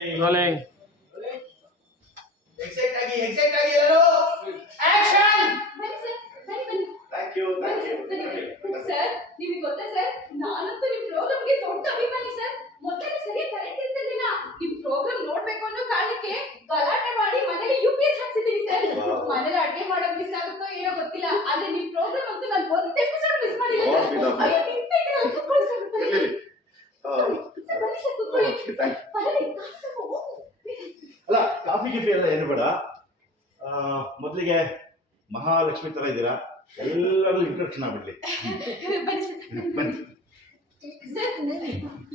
Rolling. Excite ಆಗಿ ಎಲ್ಲರೂ action. ಬನ್ನಿ ಸರ್, ಬನ್ನಿ. ಥ್ಯಾಂಕ್ ಯು ಸರ್, ನಿಮಗೆ ಗೊತ್ತಾ ಸರ್, ನಾನಂತೂ ನಿಮ್ ಪ್ರೋಗ್ರಾಮ್ಗೆ ದೊಡ್ಡ ಅಭಿಮಾನಿ ಸರ್. ಮೊದಲೇ ಸರಿ ಕರೆಂಟ್ ಇರ್ತಿರ್ಲಿಲ್ಲ. ನಿಮ್ ಪ್ರೋಗ್ರಾಮ್ ನೋಡ್ಬೇಕು ಅನ್ನೋ ಕಾರಣಕ್ಕೆ ಗಲಾಟೆ ಮಾಡಿ ಮನೇಲಿ UPS ಹಾಕ್ಸಿದ್ದೀನಿ ಸರ್. ಮನೇಲಿ ಅಡ್ಗೆ ಮಾಡೋದು ಮಿಸ್ ಆಗುತ್ತೋ ಏನೋ ಗೊತ್ತಿಲ್ಲ, ಆದ್ರೆ ನಿಮ್ ಪ್ರೋಗ್ರಾಮ್ ಅಂತೂ ನಾನು ಒಂದು ಎಪಿಸೋಡ್ ಮಿಸ್ ಮಾಡಿಲ್ಲ ಸರ್. ಅಯ್ಯೋ, ನಿಂತಿದ್ದೀರ ಅಂತ ಕೂತ್ಕೊಳ್ಳಿ ಸರ್. ಬನ್ನಿ ಸರ್, ಕೂತ್ಕೊಳ್ಳಿ. ಬನ್ನಿ, ಅಲ್ಲ, ಕಾಫಿ ಗಿಫಿ ಎಲ್ಲ ಏನು ಬೇಡ. ಮೊದಲಿಗೆ ಮಹಾಲಕ್ಷ್ಮಿ ತರ ಇದ್ದೀರಾ, ಎಲ್ಲರೂ ಇಂಟ್ರೊಡಕ್ಷನ್ ಆಗ್ಬಿಡ್ಲಿ. ಬನ್ನಿ ಸರ್. ಬನ್ನಿ. ಸರ್,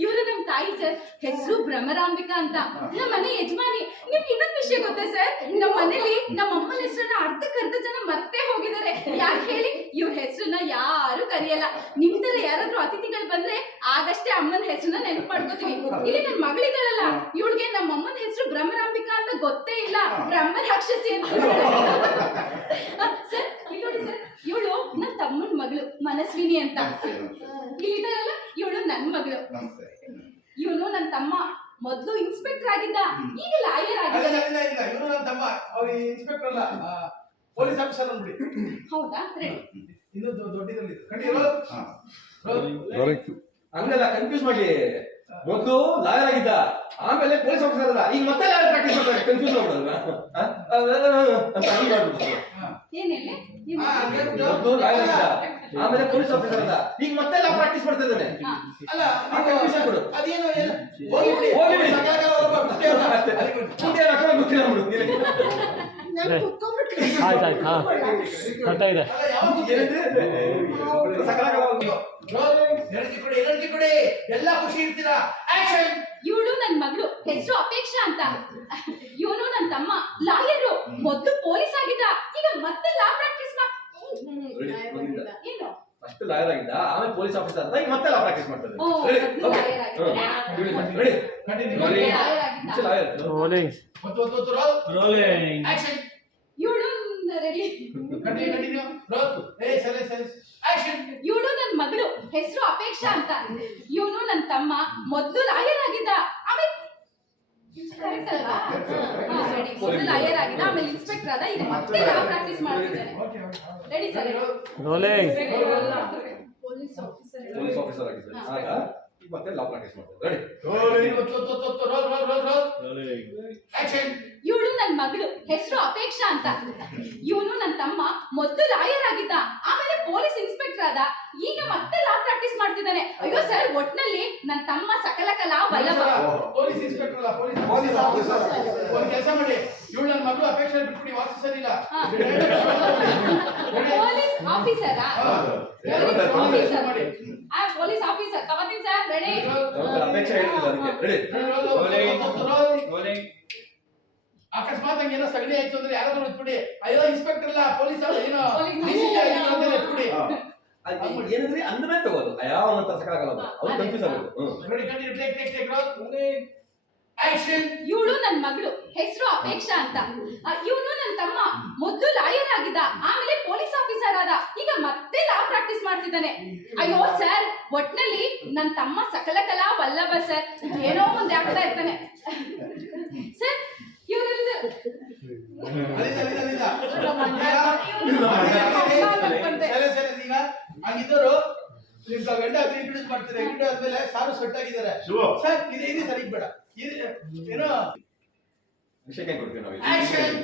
ಇವರು ನಮ್ಮ ತಾಯಿ ಸರ್, ಹೆಸರು ಭ್ರಮರಾಂಬಿಕಾ ಅಂತ, ನಮ್ಮ ಮನೆ ಯಜಮಾನಿ. ನಿಮ್ಗೆ ಇನ್ನೊಂದು ವಿಷಯ ಗೊತ್ತಾ ಸರ್, ನಮ್ಮ ಮನೇಲಿ ನಮ್ಮ ಅಮ್ಮನ ಹೆಸರನ್ನ ಅರ್ಧಕ್ಕರ್ಧ ಜನ ಮರ್ತೇ ಹೋಗಿದ್ದಾರೆ. ಯಾಕೆ ಹೇಳಿ, ಇವ್ರ ಹೆಸರನ್ನ ಯಾರು ಕರೆಯಲ್ಲ. ನಿಮ್ ತರ ಯಾರಾದ್ರೂ ಅತಿಥಿಗಳು ಬಂದ್ರೆ ಆಗಷ್ಟೇ ಅಮ್ಮನ ಹೆಸರನ್ನ ನೆನಪು ಮಾಡ್ಕೋತೀವಿ. ಇಲ್ಲಿ ನನ್ನ ಮಗಳಿದಾಳಲ್ಲ, ಇವಳಿಗೆ ನಮ್ಮ ಅಮ್ಮನ ಹೆಸರು ಭ್ರಮರಾಂಬಿಕಾ ಅಂತ ಗೊತ್ತೇ ಇಲ್ಲ, ಬ್ರಹ್ಮ ರಾಕ್ಷಸಿ ಅಂತ. ಸರ್, ಇಲ್ಲಿ ನೋಡಿ ಸರ್, ಇವಳು ನನ್ನ ತಮ್ಮನ ಮಗಳು ಮನಸ್ವಿನಿ ಅಂತ. ಇಲ್ಲಿದಾರಲ್ಲ, ಇವಳು ನನ್ನ ಮಗಳು. ಇವನು ನನ್ನ ತಮ್ಮ, ಮೊದಲು ಇನ್ಸ್ಪೆಕ್ಟರ್ ಆಗಿದ್ದ, ಈಗ ಲಾಯರ್ ಆಗಿದ್ದಾನೆ. ಇವರು ನನ್ನ ತಮ್ಮ, ಅವ್ರು ಇನ್ಸ್ಪೆಕ್ಟರ್ ಅಲ್ಲ, ಪೊಲೀಸ್ ಆಫೀಸರ್ ಅಂದ್ಬಿಡಿ. ಹೌದಾ? ರೆಡಿ. ಇದು ದೊಡ್ಡದಲ್ಲಿ ಕಂಡಿರೋ ಹಂಗಲ್ಲ, ಕನ್ಫ್ಯೂಸ್ ಮಾಡಿ. ಮೊದಲು ಲಾಯರ್ ಆಗಿದ್ದ, ಆಮೇಲೆ ಪೊಲೀಸ್ ಆಫೀಸರ್ ಅಲ್ಲ, ಈಗ ಮತ್ತೆ ಲಾಯರ್ ಪ್ರಾಕ್ಟೀಸ್ ಮಾಡ್ತಾರೆ. ಕನ್ಫ್ಯೂಸ್ ಮಾಡ್ಬಿಡೋದು ಏನ್ ಹೇಳಿ? ಮೊದಲು ಲಾಯರ್ ಆಗಿದ್ದ, ಆಮೇಲೆ ಪೊಲೀಸ್ ಆಫೀಸರ್ ಅಲ್ಲ, ಈಗ ಮತ್ತೆ ಲಾ ಪ್ರಾಕ್ಟೀಸ್ ಮಾಡ್ತಾ ಇದ್ದಾನೆ. ಅಲ್ಲ, ಕನ್ಫ್ಯೂಷನ್ ಕೊಡು. ಅದೇನು ಹೋಗಿಬಿಡಿ. ಗೊತ್ತಿಲ್ಲ ಬಿಡು. ಆಯ್ತಾಯ್ತು, ಹಾ ಅರ್ಥ ಇದೆ. ಎನರ್ಜಿ ಕೊಡಿ, ಎಲ್ಲ ಖುಷಿ ಇರ್ತೀರಾ. ಆಕ್ಷನ್. ಇವಳು ನನ್ನ ಮಗಳು, ಹೆಸರು ಅಪೇಕ್ಷಾ ಅಂತ. ಇವನು ನನ್ನ ತಮ್ಮ, ಲಾಯರು. ಮೊದಲು ಪೊಲೀಸ್ ಆಗಿದ್ದ, ಈಗ ಮತ್ತೆ ಲಾ ಪ್ರಾಕ್ಟೀಸ್ ಏನು ಫಸ್ಟ್ ಲಾಯರ್ ಆಗಿದ್ದ, ಆಮೇಲೆ ಪೊಲೀಸ್ ಆಫೀಸರ್ ಅಂತ, ಈಗ ಮತ್ತೆ ಲಾ ಪ್ರಾಕ್ಟೀಸ್ ಮಾಡ್ತಾರೆ. Rolling. ಆಕ್ಷನ್. ಇವಳು ರೆಡಿ. ಕಂಟಿನ್ಯೂ. ರೋಲ್. ಆಕ್ಷನ್. ಇವಳು ನನ್ನ ಮಗಳು, ಹೆಸರು ಅಪೇಕ್ಷಾ ಅಂತ. ಇವನು ನನ್ನ ತಮ್ಮ, ಮೊದಲು ಲಾಯರ್ ಆಗಿದ್ದ, ಆಮೇಲೆ ಕರೆಕ್ಟ್ ಅಲ್ವಾ? ರೆಡಿ. ಮೊದಲು ಲಾಯರ್ ಆಗಿದ್ದ, ಆಮೇಲೆ ಇನ್ಸ್ಪೆಕ್ಟರ್ ಆದ, ಈಗ ಮತ್ತೆ ಲಾ ಪ್ರಾಕ್ಟೀಸ್ ಮಾಡ್ತಿದ್ದಾನೆ. Ready sir? Rolling. Police officer ಆಗಿದ್ದಾರೆ, ಆಗ ಈಗ ಮತ್ತೆ ಲಾ ಪ್ರಾಕ್ಟೀಸ್ ಮಾಡ್ತಾರೆ. ಆಕ್ಷನ್. ಇವಳು ನನ್ನ ಮಗಳು, ಹೆಸರು ಅಪೇಕ್ಷಾ ಅಂತ. ಇವನು ನನ್ನ ತಮ್ಮ, ಮೊದಲು ಲಾಯರ್ ಆಗಿದ್ದ, ಆಮೇಲೆ ಪೊಲೀಸ್ ಇನ್ಸ್ಪೆಕ್ಟರ್ ಆದ, ಈಗ ಮತ್ತೆ ಲಾ ಪ್ರಾಕ್ಟೀಸ್ ಮಾಡ್ತಿದ್ದಾನೆ. ಅಯ್ಯೋ ಸರ್, ಒಟ್ನಲ್ಲಿ ನನ್ನ ತಮ್ಮ ಸಕಲ ಕಲಾ ವಲ್ಲಭ. ಪೊಲೀಸ್ ಇನ್ಸ್ಪೆಕ್ಟರ್ ಅಲ್ಲ, ಪೊಲೀಸ್ ಆಫೀಸರ್. ಒಂದು ಕೆಲಸ ಮಾಡಿ, ಇವಳು ನನ್ನ ಮಗಳು ಅಪೇಕ್ಷೆ ಬಿಟ್ಬಿಡಿ, ವಾಸಿ ಸರಿ ಇಲ್ಲ. ಪೊಲೀಸ್ ಆಫೀಸರಾ? ಆಫೀಸರ್ ಮಾಡಿ. ಪೊಲೀಸ್ ಆಫೀಸರ್ ಕವತಿನ್ ಸರ್. ರೆಡಿ. ಅಪೇಕ್ಷೆ ಹೇಳಿಲ್ಲ ಅದಕ್ಕೆ. ರೆಡಿ. ಅಕಸ್ಮಾತ್ ಹಂಗೆ ಏನೋ ಸಗಣಿ ಆಯ್ತು ಅಂದ್ರೆ ಯಾರಾದ್ರೂ ಬಿಟ್ಬಿಡಿ. ಅಯ್ಯೋ ಇನ್ಸ್ಪೆಕ್ಟರ್ ಅಲ್ಲ, ಪೊಲೀಸ್ ಅಲ್ಲ, ಏನೋ ಬಿಟ್ಬಿಡಿ. ಏನಂದ್ರೆ ಅಂದನೇ ತಗೋದು, ಯಾವ ಅಂತ ತರ್ಸಕ್ಕಾಗಲ್ಲ, ಅವ್ರು ಕನ್ಫ್ಯೂಸ್ ಆಗೋದು. ಆಕ್ಷನ್. ಇವಳು ನನ್ನ ಮಗಳು, ಹೆಸರು ಅಪೇಕ್ಷಾ ಅಂತ. ಇವನು ನನ್ನ ತಮ್ಮ, ಮೊದಲು ಲಾಯರ್ ಆಗಿದ್ದ, ಆಮೇಲೆ ಪೊಲೀಸ್ ಆಫೀಸರ್ ಆದ, ಈಗ ಮತ್ತೆ ಲಾ ಪ್ರಾಕ್ಟೀಸ್ ಮಾಡ್ತಿದ್ದಾನೆ. ಅಯ್ಯೋ ಸರ್, ಒಟ್ನಲ್ಲಿ ನನ್ನ ತಮ್ಮ ಸಕಲ ಕಲಾ ವಲ್ಲಭ ಸರ್. ಏನೋ ಒಂದ್ ಆಗ್ತಾ ಇರ್ತಾನೆ ಸರ್. ಇವರೆಲ್ಲ ಈಗ ಹಂಗಿದ್ದವರು ನಿಮ್ಗೆ ಗಂಡ ಇಂಟ್ರೊಡ್ಯೂಸ್ ಮಾಡ್ತಾರೆ. ಇಂಟ್ರೊಡ್ಯೂಸ್ ಆದ್ಮೇಲೆ ಸಾರು ಸೆಟ್ ಆಗಿದ್ದಾರೆ ಸರ್. ಇದೆ ಸರ್, ಈಗ ಬೇಡ. ಏನೋ ವಿಷಯಕ್ಕೆ ಕೊಡ್ತೀವಿ ನಾವು. ಆಕ್ಷನ್.